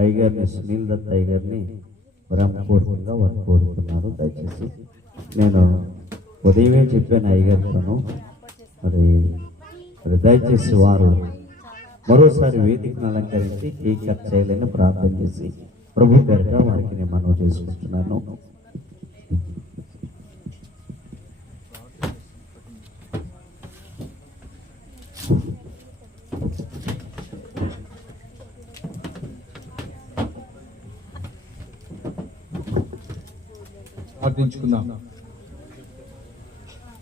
అయ్యగారిని సునీల్ దత్ అయ్యగారిని బ్రహ్మపూర్వకంగా వారు కోరుతున్నారు. దయచేసి నేను ఉదయమే చెప్పాను అయ్యగారితోను, మరి దయచేసి వారు మరోసారి వేదికను అలంకరించి కేక్ కట్ చేయాలని ప్రార్థన చేసి ప్రభు పేరిట వారికి నేను మనవి చేసుకుంటున్నాను. ప్రార్థించుకుందాం.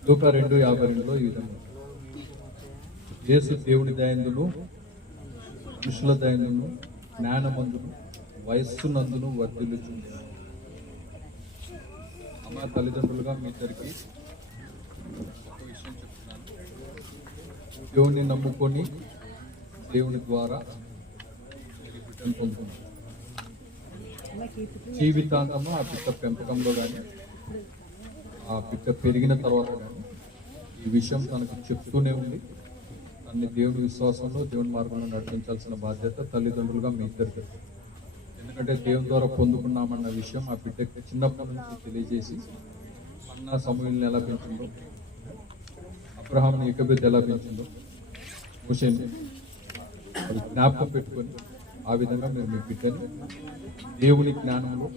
లూకా 2:52 ఈ విధంగా, యేసు దేవుని దయందును మనుషుల దయందును జ్ఞానమందును వయస్సునందును వర్ధిల్లుచుండెను. అమ్మ తల్లిదండ్రులుగా మీ ఇద్దరికి ఒక విషయం చెప్తున్నాను. దేవుని నమ్ముకొని దేవుని ద్వారా బిడ్డను పొందుకున్నాను. జీవితాంతము ఆ బిడ్డ పెంపకంలో కానీ ఆ బిడ్డ పెరిగిన తర్వాత కానీ ఈ విషయం తనకు చెప్తూనే ఉంది. అన్ని దేవుని విశ్వాసంలో దేవుని మార్గంలో నడిపించాల్సిన బాధ్యత తల్లిదండ్రులుగా మీ ఇద్దరికి. ఎందుకంటే దేవుని ద్వారా పొందుకున్నామన్న విషయం ఆ బిడ్డకి చిన్నప్పటి నుంచి తెలియజేసి, అన్న సమూయేలుని ఎలా పెంచిందో, అబ్రహాంని యోకేబెతు ఎలా పెంచిందో, మోషేని అది జ్ఞాపకం పెట్టుకొని ఆ విధంగా మీరు మీ బిడ్డని దేవుని జ్ఞానంలో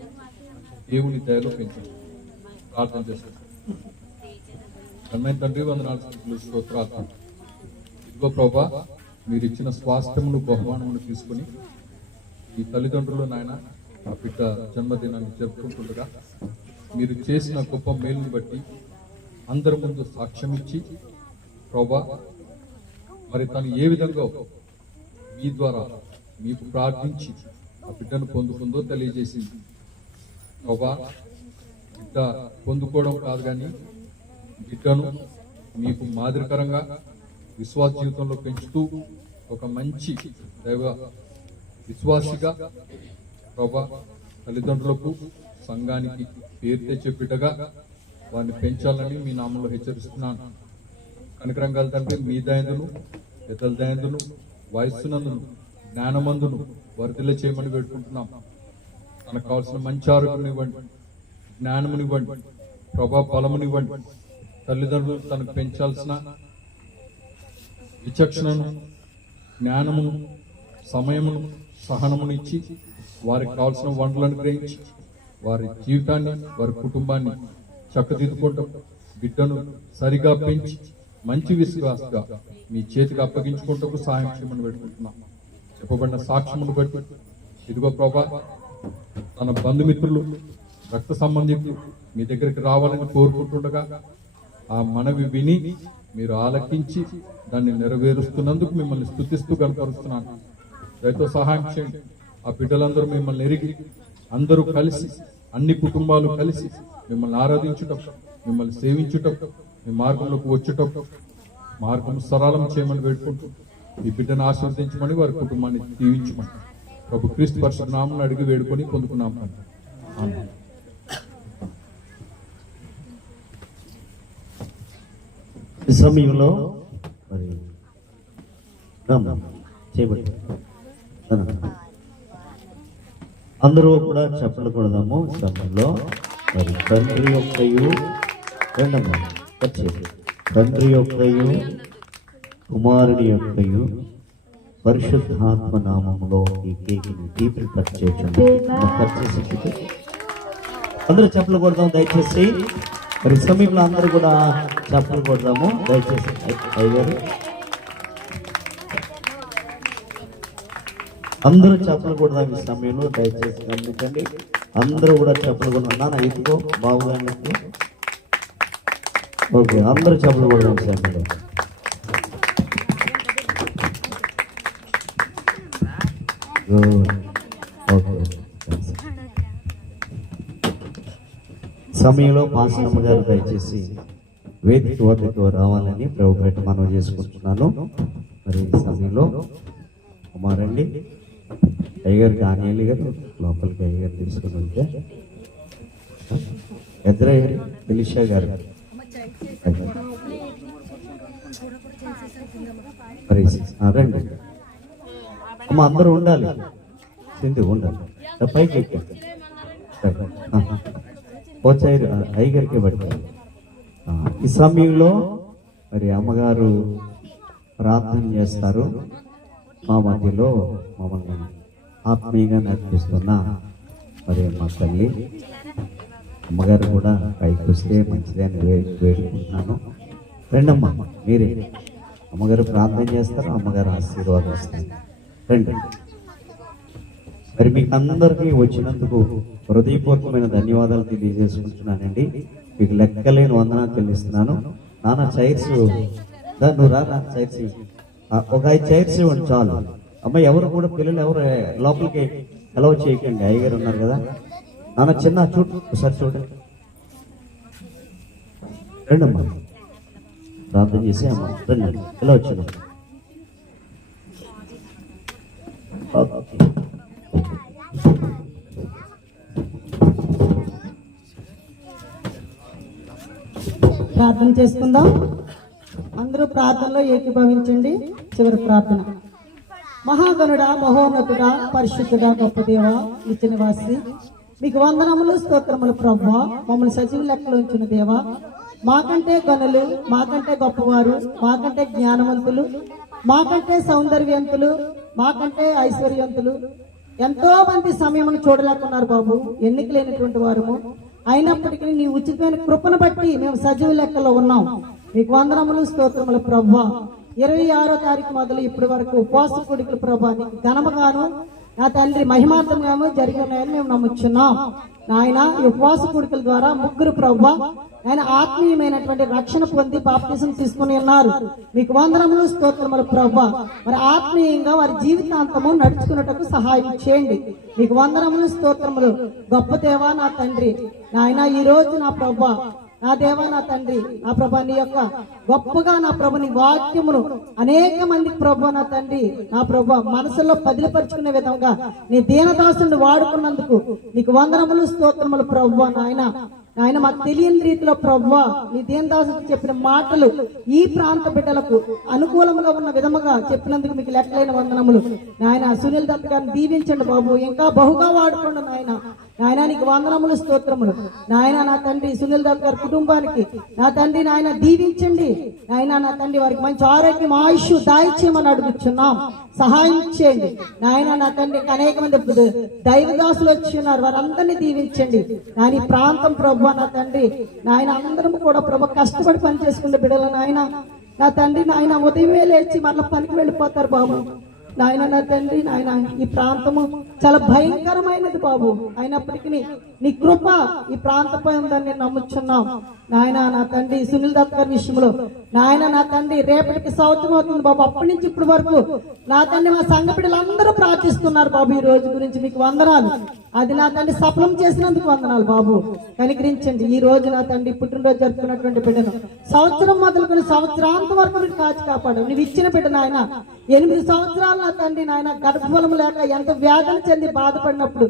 దేవుని దయలో పెంచండి. ప్రార్థన చేస్తారు. కన్నయ్య తండ్రి వందనాలు స్తోత్రాలు. ఇదిగో ప్రభా, మీరు ఇచ్చిన స్వాస్థ్యమును బహుమానమును తీసుకుని ఈ తల్లిదండ్రులు నాయన ఆ బిడ్డ జన్మదినాన్ని జరుపుకుంటుండగా మీరు చేసిన గొప్ప మేలుని బట్టి అందరి ముందు సాక్ష్యం ఇచ్చి ప్రభా, మరి తను ఏ విధంగా మీ ద్వారా మీకు ప్రార్థించి ఆ బిడ్డను పొందుకుందో తెలియజేసింది. ప్రభా, బిడ్డ పొందుకోవడం కాదు కానీ బిడ్డను మీకు మాదిరికరంగా విశ్వాస జీవితంలో పెంచుతూ ఒక మంచి దైవ విశ్వాసిగా ప్రభా తల్లిదండ్రులకు సంఘానికి పేరు తెచ్చే బిడ్డగా వారిని పెంచాలని మీ నామంలో హెచ్చరిస్తున్నాను. కనికరంగాల తండ్రి మీ దయందును పెద్దల దయందును వయస్సునందును జ్ఞానమందును వర్ధిల్ల చేయమని వేడుకుంటున్నాం. తనకు కావాల్సిన మంచి ఆరోగ్యం ఇవ్వండి, జ్ఞానమునివ్వండి, ప్రభా బలమునివ్వండి. తల్లిదండ్రులు తనకు పెంచాల్సిన విచక్షణను, జ్ఞానమును, సమయమును, సహనమును ఇచ్చి వారికి కావాల్సిన వనరులను గ్రహించి వారి జీవితాన్ని, వారి కుటుంబాన్ని చక్కదిద్దుకుంటూ బిడ్డను సరిగా పెంచి మంచి విశ్వాసగా మీ చేతికి అప్పగించుకుంటూ సహాయం చేయమని పెట్టుకుంటున్నాం. చెప్పబడిన సాక్ష్యమును బట్టి ఇదిగో ప్రభా, తన బంధుమిత్రులు, రక్త సంబంధికులు మీ దగ్గరికి రావాలని కోరుకుంటుండగా ఆ మనవి విని మీరు ఆలకించి దాన్ని నెరవేరుస్తున్నందుకు మిమ్మల్ని స్తుతిస్తూ కనపరుస్తున్నాను. దయతో సహాయం చేయండి. ఆ బిడ్డలందరూ మిమ్మల్ని ఎరిగి అందరూ కలిసి, అన్ని కుటుంబాలు కలిసి మిమ్మల్ని ఆరాధించుటం, మిమ్మల్ని సేవించుటం, మీ మార్గంలోకి వచ్చుటం, మార్గం సరళం చేయమని వేడుకుంటూ ఈ బిడ్డను ఆశీర్వదించమని వారి కుటుంబాన్ని దీవించమని ప్రభు క్రీస్తు పరిశుద్ధ నామమున అడిగి వేడుకొని పొందుకున్నాం. ఆమేన్. ఈ సమయంలో మరి చేయబడి అందరూ కూడా చెప్పలు కొడదాము. సమయంలో మరి తండ్రి యొక్కయు తండ్రి యొక్కయు కుమారుని యొక్కయు పరిశుద్ధాత్మ నామములో ఈ కేకుని డీప్లు కట్ చేయండి. అందరూ చెప్పలు కొడదాం దయచేసి. మరి సమయంలో అందరూ కూడా చెప్పలు కొడదాము దయచేసి. అయ్యారు అందరూ చెప్పలు కొడదాం ఈ సమయంలో దయచేసి గమనించండి. అందరూ కూడా చెప్పలు కొడదాం. నాన్న ఎక్కువ బాగుగా ఓకే, అందరూ చెప్పలు కొడదాం ఈ సమయంలో. ఓకే, సమయంలో పాస్టమ్మ గారు దయచేసి వేదిక వద్దకు రావాలని ప్రభుపేట మనవి చేసుకుంటున్నాను. మరి ఈ సమయంలో కుమారండి అయ్యగారు కానియాలి గారు లోపలికి అయ్యగారు తీసుకుని వెళ్తే ఎదురయ్యారు ఎలిషా గారు మరి రండి అమ్మ, అందరూ ఉండాలి. సింధు ఉండాలి పైకి ఎక్కండి పోచాయి అయ్యగారికి పడతారు. ఈ సమయంలో మరి అమ్మగారు ప్రార్థన చేస్తారు. మా మధ్యలో మమ్మల్ని ఆత్మీయంగా నడిపిస్తున్న మరి మా తల్లి అమ్మగారు కూడా పైకి వస్తే మంచిదే అని వేడుకుంటున్నాను. రెండమ్మా మీరే అమ్మగారు ప్రార్థన చేస్తారు, అమ్మగారు ఆశీర్వాదం ఇస్తారు. రండి. మరి మీకు అందరికీ వచ్చినందుకు హృదయపూర్వకమైన ధన్యవాదాలు తెలియజేసుకుంటున్నానండి. మీకు లెక్కలేని వందనాలు చెల్లిస్తున్నాను. నాన్న చైర్స్ నువ్వు రా చైర్స్ ఒక 5 చైర్స్ ఇవ్వండి చాలు. అమ్మ ఎవరు కూడా పిల్లలు ఎవరు లోపలికి అలౌ చేయకండి. అయ్యగారు ఉన్నారు కదా. నాన్న చిన్న చూడు ఒకసారి చూడండి. రండమ్మా ప్రార్థన చేసి అమ్మ రండి ఎలా వచ్చాను. ప్రార్థన చేసుకుందాం. అందరూ ప్రార్థనలో ఏకీభవించండి. చివరి ప్రార్థన. మహాగణుడ, మహోన్నతుడా, పరిశుద్ధుడా, గొప్ప దేవ, నిత్య నివాసి, మీకు వందనములు స్తోత్రములు ప్రభువా. మమ్మల్ని సజీవ లెక్కలో ఉంచిన దేవ, మాకంటే గనులు, మాకంటే గొప్పవారు, మాకంటే జ్ఞానవంతులు, మాకంటే సౌందర్యవంతులు, మాకంటే ఐశ్వర్యవంతులు ఎంతో మంది సమయమును చూడలేకున్నారు బాబు. ఎన్నిక లేనటువంటి వారము అయినప్పటికీ నీ ఉచితమైన కృపను బట్టి మేము సజీవ లెక్కలో ఉన్నాం. మీకు వందనములు స్తోత్రములు ప్రభువా. 26వ తారీఖు మొదలు ఇప్పటి వరకు ఉపవాస కూడికలు ప్రభా నీకు ఘనముగాను నా తండ్రి మహిమార్థంగాను జరిగి ఉన్నాయని మేము నమ్ముచున్నాం. నాయన ఈ ఉపవాస కూడికల ద్వారా ముగ్గురు ప్రభువా ఆయన ఆత్మీయమైనటువంటి రక్షణ పొంది బాప్తిజం తీసుకుని ఉన్నారు. మీకు వందనములు స్తోత్రములు ప్రభువా. మరి ఆత్మీయంగా వారి జీవితాంతము నడుచుకున్నటకు సహాయం చేయండి. మీకు వందనములు స్తోత్రములు గొప్ప దేవా నా తండ్రి. నాయన ఈ రోజు నా ప్రభువా, నా దేవా నా తండ్రి, నా ప్రభా నీ యొక్క గొప్పగా నా ప్రభు నీ వాక్యమును అనేక మందికి ప్రభు నా తండ్రి నా ప్రభు మనసులో పదిలపరుచుకునే విధంగా నీ దీనదాసుని వాడుకున్నందుకు నీకు వందనములు స్తోత్రములు ప్రభు. నాయన మాకు తెలియని రీతిలో ప్రభువా నీ దీనదాసుకు చెప్పిన మాటలు ఈ ప్రాంత బిడ్డలకు అనుకూలంగా ఉన్న విధముగా చెప్పినందుకు మీకు లెక్కలైన వందనములు. నాయన సునీల్ దత్ గారిని దీవించండి బాబు, ఇంకా బహుగా వాడుకోండి నాయన. నాయన నీకు వందనములు స్తోత్రములు. నాయన నా తండ్రి సునీల్ దత్ గారి కుటుంబానికి నా తండ్రి నాయన దీవించండి. నాయన నా తండ్రి వారికి మంచి ఆరోగ్యం ఆయుష్ దాయిచ్చేయమని అడుగుచున్నాం. సహాయం చేయండి నాయన నా తండ్రి. అనేక మంది దైవదాసులు వచ్చి ఉన్నారు, వారందరినీ దీవించండి. నాయన ఈ ప్రాంతం ప్రభు నా తండ్రి నాయన అందరం కూడా ప్రభు కష్టపడి పని చేసుకునే బిడ్డలు నాయన నా తండ్రి. నాయన ఉదయమే లేచి మళ్ళీ పనికి వెళ్ళిపోతారు బాబు. నాయన నా తండ్రి నాయన ఈ ప్రాంతము చాలా భయంకరమైనది బాబు. అయినప్పటికీ నీ కృప ఈ ప్రాంతంపై ఉందని నేను నమ్ముచున్నాం. నాయన నా తండ్రి సునీల్ దత్ గారి విషయంలో నాయన నా తండ్రి రేపటికి సంవత్సరం అవుతుంది బాబు. అప్పటి నుంచి ఇప్పటి వరకు నా తండ్రి మా సంఘ బిడ్డలందరూ ప్రార్థిస్తున్నారు బాబు ఈ రోజు గురించి. మీకు వందనాలు. అది నా తండ్రి సఫలం చేసినందుకు వందనాలు బాబు. కనికరించండి. ఈ రోజు నా తండ్రి పుట్టినరోజు జరుపుకున్నటువంటి బిడ్డను సంవత్సరం మొదలుకొని సంవత్సరాంత వరకు మీరు కాచి కాపాడు. నువ్వు ఇచ్చిన బిడ్డ నాయన 8 సంవత్సరాలు నా తండ్రి నాయన గర్భఫలం లేక ఎంత వ్యాధులు చెంది బాధపడినప్పుడు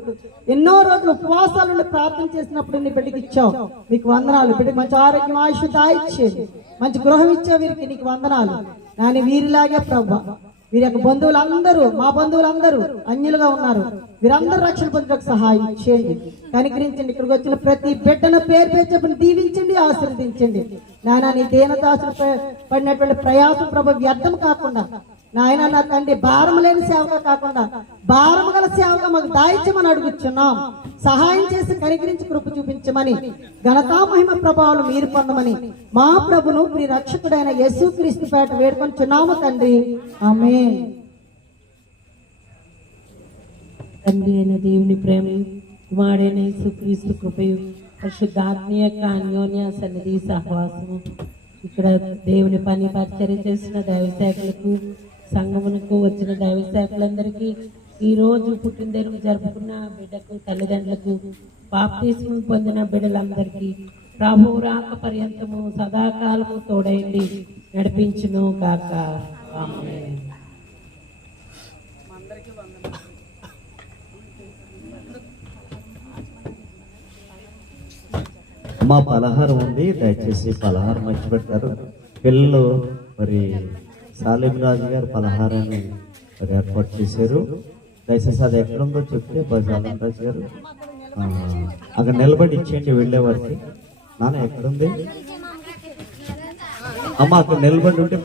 ఎన్నో రోజులు ఉపవాసాలు నుండి ప్రార్థన చేసినప్పుడు నీ బిడ్డకి ఇచ్చావు. మీకు వందనాలు. బిడ్డకి మంచి ఆరోగ్యం ఆయుష్ దాయిచ్చేది, మంచి గృహం ఇచ్చే వీరికి నీకు వందనాలు. నాని వీరిలాగే ప్రభా వీరి యొక్క బంధువులందరూ మా బంధువులందరూ అన్యులుగా ఉన్నారు, వీరందరూ రక్షణ పొందడానికి సహాయం చేయండి. కనికరించండి. ఇక్కడికి వచ్చిన ప్రతి బిడ్డను పేరు పేరు చెప్పని దీవించండి, ఆశీర్వదించండి. నాయన నీ దీనదాసులు పడినటువంటి ప్రయాసం ప్రభు వ్యర్థం కాకుండా నాయన నా తండ్రి భారం లేని సేవగా కాకుండా భారము గల సేవగా మాకు దాయిచ్చమని అడుగుచున్నాం. సహాయం చేసి కనికరించి కృప చూపించమని ఘనతా మహిమ ప్రభావాలు మీరు పొందమని మా ప్రభును ప్రియ రక్షకుడైన యేసుక్రీస్తు పేట వేడుకొంచున్నాము తండ్రి. ఆమేన్. తండ్రి అయిన దేవుని ప్రేమ, కుమారుడైన యేసుక్రీస్తు కృపయు, పరిశుద్ధాత్మ యొక్క అన్యోన్య సన్నిధి సహవాసము ఇక్కడ దేవుని పని పరిచర్య చేసిన దైవ సేవకులకు, సంఘమునకు వచ్చిన దైవ సేవకులందరికీ, ఈ రోజు పుట్టినదినం జరుపుకున్న బిడ్డకు, తల్లిదండ్రులకు, బాప్తిస్మం పొందిన బిడ్డలందరికీ ప్రభువు రాక పర్యంతము సదాకాలము తోడైండి నడిపించును కాక. ఆమేన్. మా పలహారం ఉంది, దయచేసి పలహారం మర్చిపెడతారు పిల్లలు. మరి సాలిం రాజు గారు పలహారాన్ని మరి ఏర్పాటు చేశారు. దయచేసి అది ఎక్కడుందో చెప్తే రాజు గారు అక్కడ నిలబడి ఇచ్చేయండి వెళ్ళే వారికి. నాన్న ఎక్కడుంది అమ్మ? అక్కడ నిలబడి ఉంటే